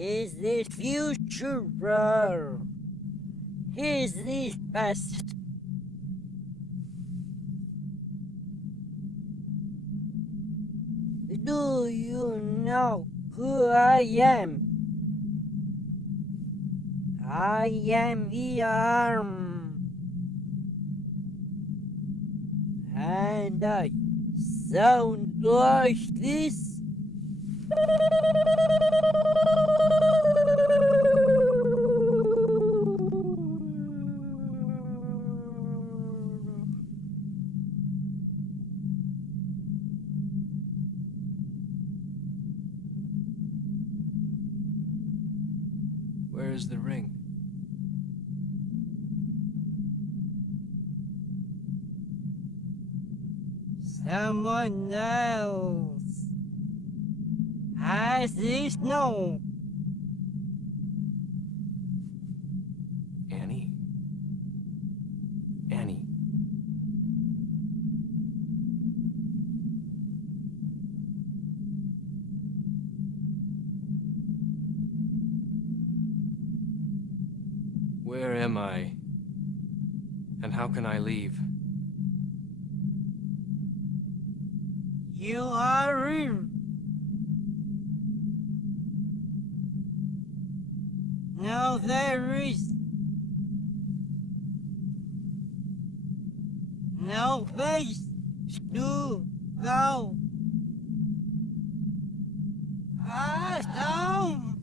Is this future, bro? Is this past? Do you know who I am? I am the arm, and I sound like this. Where is the ring? Someone else has this no. Annie? Annie. Where am I? And how can I leave? You are in. No, there is no place to go. Home.